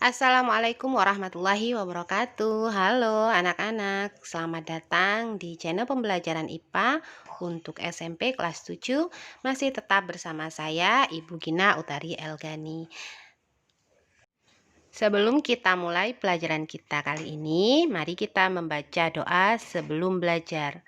Assalamualaikum warahmatullahi wabarakatuh. Halo anak-anak, selamat datang di channel pembelajaran IPA untuk SMP kelas 7. Masih tetap bersama saya, Ibu Gina Utari Elgani. Sebelum kita mulai pelajaran kita kali ini, mari kita membaca doa sebelum belajar.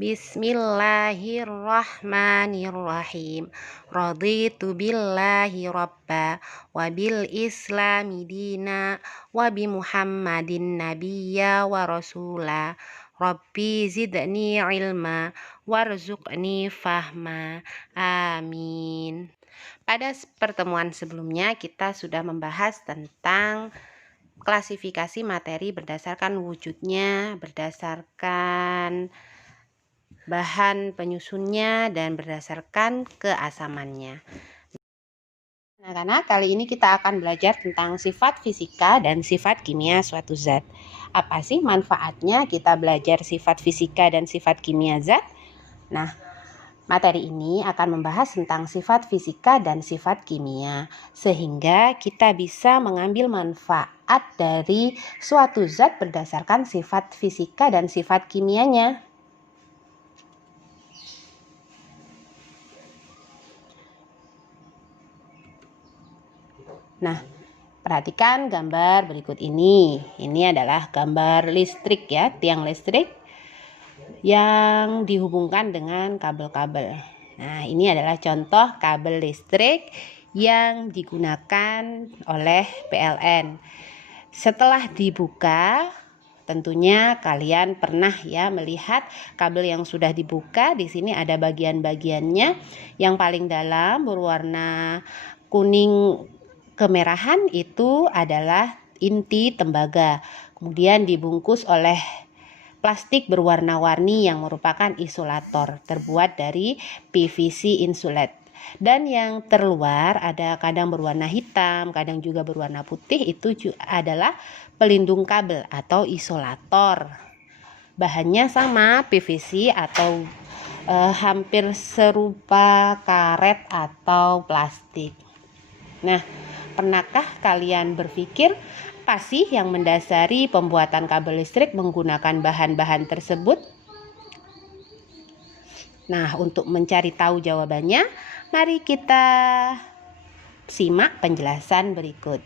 Bismillahirrahmanirrahim. Raditu billahi rabba wa bil islami dina wa bi Muhammadin nabiyya wa rasula. Rabbi zidni ilma warzuqni fahma. Amin. Pada pertemuan sebelumnya kita sudah membahas tentang klasifikasi materi berdasarkan wujudnya, berdasarkan bahan penyusunnya, dan berdasarkan keasamannya. Anak-anak, kali ini kita akan belajar tentang sifat fisika dan sifat kimia suatu zat. Apa sih manfaatnya kita belajar sifat fisika dan sifat kimia zat? Nah, materi ini akan membahas tentang sifat fisika dan sifat kimia, sehingga kita bisa mengambil manfaat dari suatu zat berdasarkan sifat fisika dan sifat kimianya. Nah, perhatikan gambar berikut ini. Ini adalah gambar listrik ya, tiang listrik yang dihubungkan dengan kabel-kabel. Nah, ini adalah contoh kabel listrik yang digunakan oleh PLN. Setelah dibuka, tentunya kalian pernah ya melihat kabel yang sudah dibuka. Di sini ada bagian-bagiannya. Yang paling dalam berwarna kuning kemerahan itu adalah inti tembaga. Kemudian dibungkus oleh plastik berwarna-warni yang merupakan isolator terbuat dari PVC insulate. Dan yang terluar ada kadang berwarna hitam, kadang juga berwarna putih, itu adalah pelindung kabel atau isolator. Bahannya sama, PVC atau hampir serupa karet atau plastik. Nah, pernahkah kalian berpikir apa sih yang mendasari pembuatan kabel listrik menggunakan bahan-bahan tersebut? Nah, untuk mencari tahu jawabannya, mari kita simak penjelasan berikut.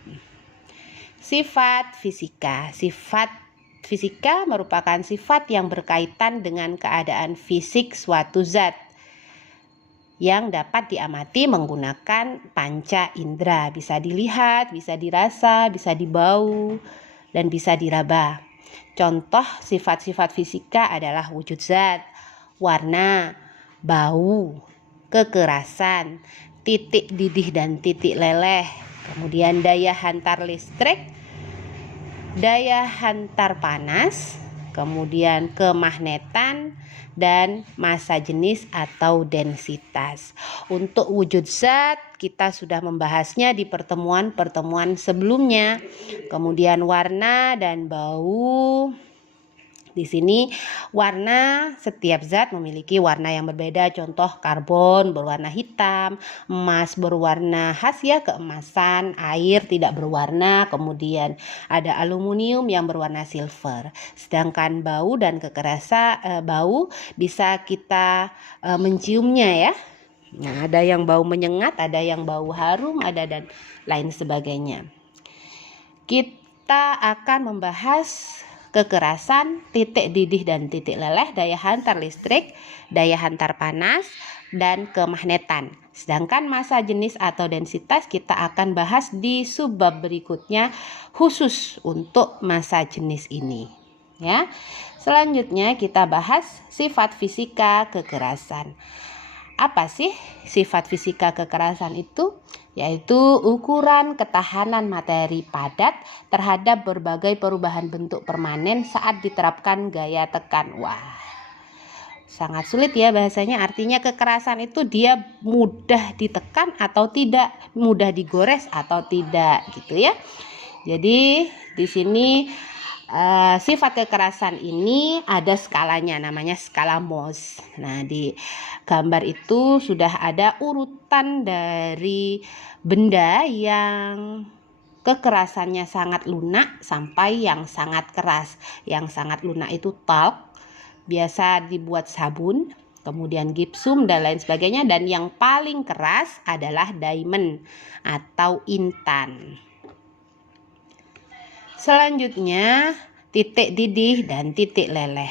Sifat fisika. Sifat fisika merupakan sifat yang berkaitan dengan keadaan fisik suatu zat yang dapat diamati menggunakan panca indera. Bisa dilihat, bisa dirasa, bisa dibau, dan bisa diraba. Contoh sifat-sifat fisika adalah wujud zat, warna, bau, kekerasan, titik didih dan titik leleh, kemudian daya hantar listrik, daya hantar panas, kemudian kemagnetan, dan massa jenis atau densitas. Untuk wujud zat kita sudah membahasnya di pertemuan-pertemuan sebelumnya. Kemudian warna dan bau. Di sini warna, setiap zat memiliki warna yang berbeda. Contoh karbon berwarna hitam, emas berwarna khas ya keemasan, air tidak berwarna, kemudian ada aluminium yang berwarna silver. Sedangkan bau dan kekerasan bau bisa kita menciumnya ya. Nah, ada yang bau menyengat, ada yang bau harum, ada dan lain sebagainya. Kita akan membahas kekerasan, titik didih dan titik leleh, daya hantar listrik, daya hantar panas, dan kemagnetan. Sedangkan massa jenis atau densitas kita akan bahas di subbab berikutnya khusus untuk massa jenis ini. Ya. Selanjutnya kita bahas sifat fisika kekerasan. Apa sih sifat fisika kekerasan itu? Yaitu ukuran ketahanan materi padat terhadap berbagai perubahan bentuk permanen saat diterapkan gaya tekan. Wah, sangat sulit ya bahasanya. Artinya kekerasan itu dia mudah ditekan atau tidak, mudah digores atau tidak gitu ya. Jadi di sini sifat kekerasan ini ada skalanya, namanya skala Mohs. Nah, di gambar itu sudah ada urutan dari benda yang kekerasannya sangat lunak sampai yang sangat keras. Yang sangat lunak itu talc, biasa dibuat sabun, kemudian gipsum dan lain sebagainya, dan yang paling keras adalah diamond atau intan. Selanjutnya, titik didih dan titik leleh.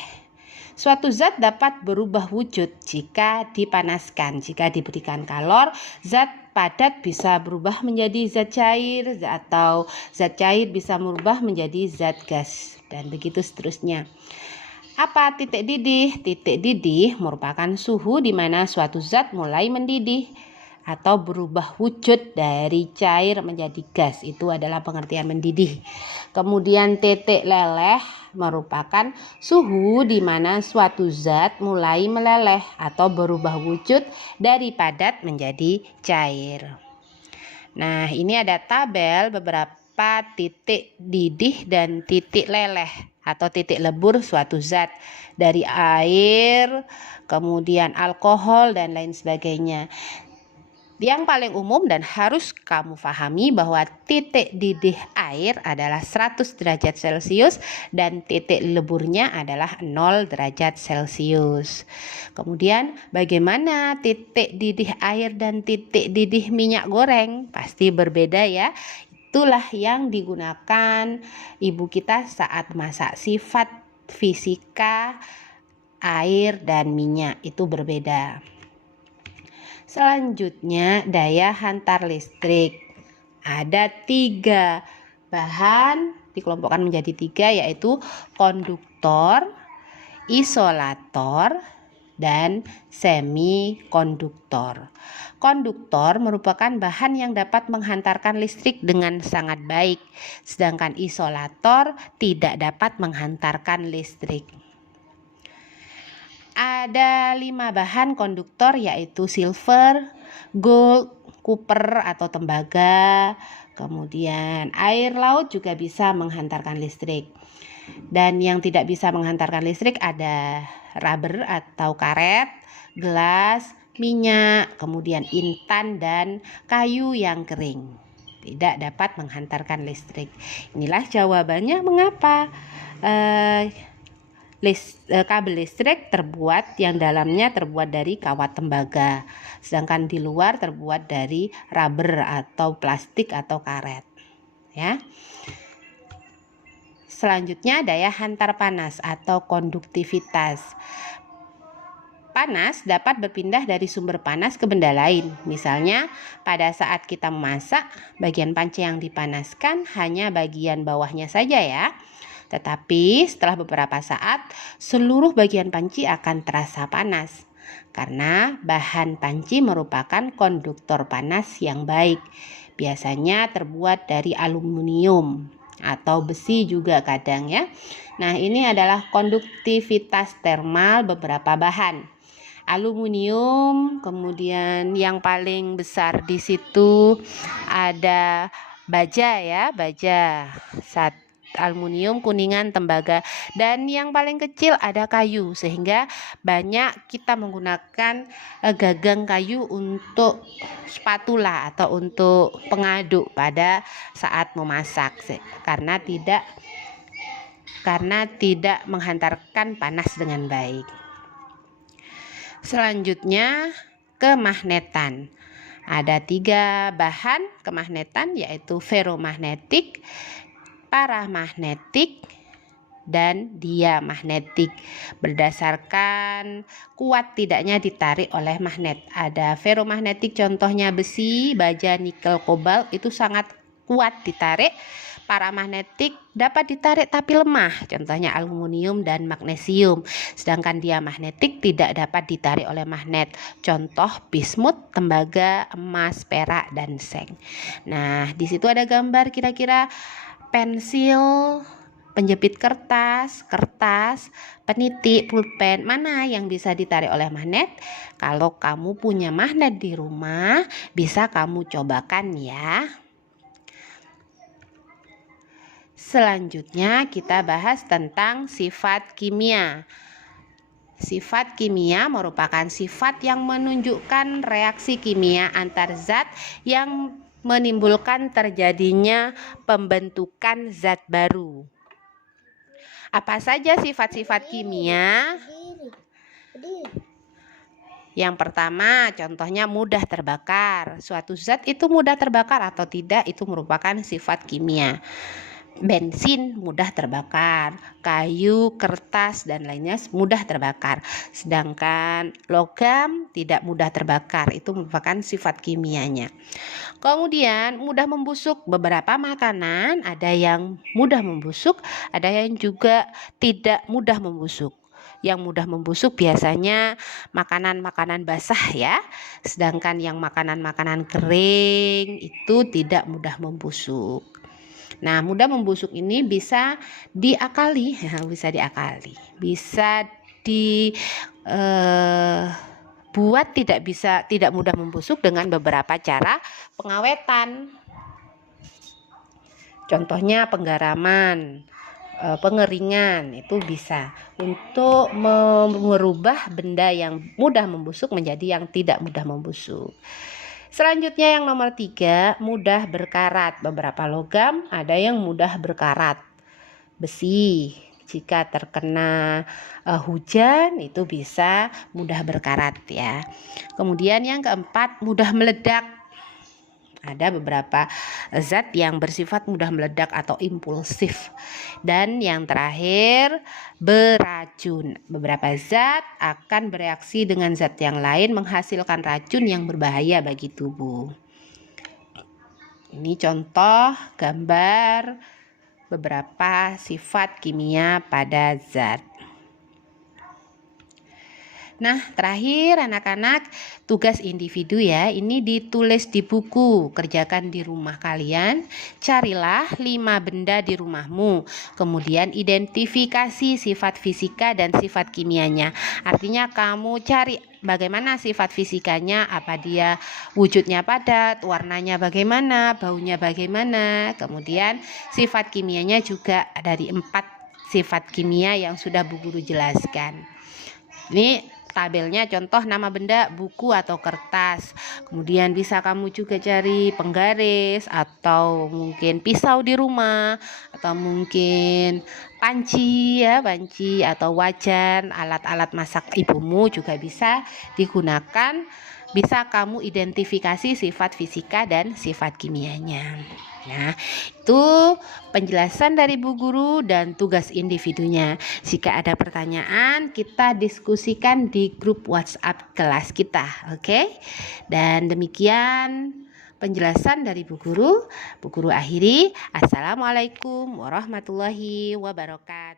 Suatu zat dapat berubah wujud jika dipanaskan. Jika diberikan kalor, zat padat bisa berubah menjadi zat cair, atau zat cair bisa berubah menjadi zat gas, dan begitu seterusnya. Apa titik didih? Titik didih merupakan suhu di mana suatu zat mulai mendidih atau berubah wujud dari cair menjadi gas. Itu adalah pengertian mendidih. Kemudian titik leleh merupakan suhu di mana suatu zat mulai meleleh atau berubah wujud dari padat menjadi cair. Nah, ini ada tabel beberapa titik didih dan titik leleh atau titik lebur suatu zat, dari air, kemudian alkohol dan lain sebagainya. Yang paling umum dan harus kamu pahami bahwa titik didih air adalah 100 derajat Celcius dan titik leburnya adalah 0 derajat Celcius. Kemudian bagaimana titik didih air dan titik didih minyak goreng? Pasti berbeda ya. Itulah yang digunakan ibu kita saat masak. Sifat fisika air dan minyak itu berbeda. Selanjutnya, daya hantar listrik. Ada 3 bahan, dikelompokkan menjadi 3, yaitu konduktor, isolator, dan semikonduktor. Konduktor merupakan bahan yang dapat menghantarkan listrik dengan sangat baik, sedangkan isolator tidak dapat menghantarkan listrik. Ada 5 bahan konduktor, yaitu silver, gold, copper atau tembaga, kemudian air laut juga bisa menghantarkan listrik. Dan yang tidak bisa menghantarkan listrik ada rubber atau karet, gelas, minyak, kemudian intan dan kayu yang kering. Tidak dapat menghantarkan listrik. Inilah jawabannya mengapa kabel listrik yang dalamnya terbuat dari kawat tembaga, sedangkan di luar terbuat dari rubber atau plastik atau karet. Ya. Selanjutnya, daya hantar panas atau konduktivitas. Panas dapat berpindah dari sumber panas ke benda lain. Misalnya, pada saat kita memasak, bagian panci yang dipanaskan hanya bagian bawahnya saja ya. Tetapi setelah beberapa saat, seluruh bagian panci akan terasa panas. Karena bahan panci merupakan konduktor panas yang baik. Biasanya terbuat dari aluminium atau besi juga kadang ya. Nah, ini adalah konduktivitas termal beberapa bahan. Aluminium, kemudian yang paling besar di situ ada baja ya, baja. Aluminium, kuningan, tembaga, dan yang paling kecil ada kayu, sehingga banyak kita menggunakan gagang kayu untuk spatula atau untuk pengaduk pada saat memasak karena tidak menghantarkan panas dengan baik. Selanjutnya, kemagnetan. Ada 3 bahan kemagnetan, yaitu ferromagnetik, paramagnetik, dan diamagnetik. Berdasarkan kuat tidaknya ditarik oleh magnet. Ada ferromagnetik, contohnya besi, baja, nikel, kobalt, itu sangat kuat ditarik. Paramagnetik dapat ditarik tapi lemah, contohnya aluminium dan magnesium. Sedangkan diamagnetik tidak dapat ditarik oleh magnet, contoh bismut, tembaga, emas, perak, dan seng. Nah, di situ ada gambar kira-kira pensil, penjepit kertas, peniti, pulpen, mana yang bisa ditarik oleh magnet? Kalau kamu punya magnet di rumah, bisa kamu cobakan ya. Selanjutnya kita bahas tentang sifat kimia. Sifat kimia merupakan sifat yang menunjukkan reaksi kimia antar zat yang menimbulkan terjadinya pembentukan zat baru. Apa saja sifat-sifat kimia? Yang pertama, contohnya mudah terbakar. Suatu zat itu mudah terbakar atau tidak, itu merupakan sifat kimia. Bensin mudah terbakar, kayu, kertas, dan lainnya mudah terbakar. Sedangkan logam tidak mudah terbakar, itu merupakan sifat kimianya. Kemudian mudah membusuk. Beberapa makanan ada yang mudah membusuk, ada yang juga tidak mudah membusuk. Yang mudah membusuk biasanya makanan-makanan basah ya. Sedangkan yang makanan-makanan kering itu tidak mudah membusuk. Nah, mudah membusuk ini bisa diakali, bisa diakali. Bisa dibuat tidak mudah membusuk dengan beberapa cara pengawetan. Contohnya penggaraman, pengeringan, itu bisa untuk merubah benda yang mudah membusuk menjadi yang tidak mudah membusuk. Selanjutnya yang nomor 3, mudah berkarat. Beberapa logam ada yang mudah berkarat. Besi, jika terkena hujan itu bisa mudah berkarat ya. Kemudian yang keempat, mudah meledak. Ada beberapa zat yang bersifat mudah meledak atau impulsif. Dan yang terakhir, beracun. Beberapa zat akan bereaksi dengan zat yang lain menghasilkan racun yang berbahaya bagi tubuh. Ini contoh gambar beberapa sifat kimia pada zat. Nah, terakhir anak-anak, tugas individu ya, ini ditulis di buku, kerjakan di rumah kalian. Carilah 5 benda di rumahmu, kemudian identifikasi sifat fisika dan sifat kimianya. Artinya kamu cari bagaimana sifat fisikanya, apa dia wujudnya padat, warnanya bagaimana, baunya bagaimana. Kemudian sifat kimianya juga dari 4 sifat kimia yang sudah Bu Guru jelaskan. Ini tabelnya, contoh nama benda, buku atau kertas. Kemudian bisa kamu juga cari penggaris atau mungkin pisau di rumah, atau mungkin panci ya, panci atau wajan, alat-alat masak ibumu juga bisa digunakan. Bisa kamu identifikasi sifat fisika dan sifat kimianya. Nah, itu penjelasan dari Bu Guru dan tugas individunya. Jika ada pertanyaan, kita diskusikan di grup WhatsApp kelas kita, oke? Dan demikian penjelasan dari Bu Guru. Bu Guru akhiri. Assalamualaikum warahmatullahi wabarakatuh.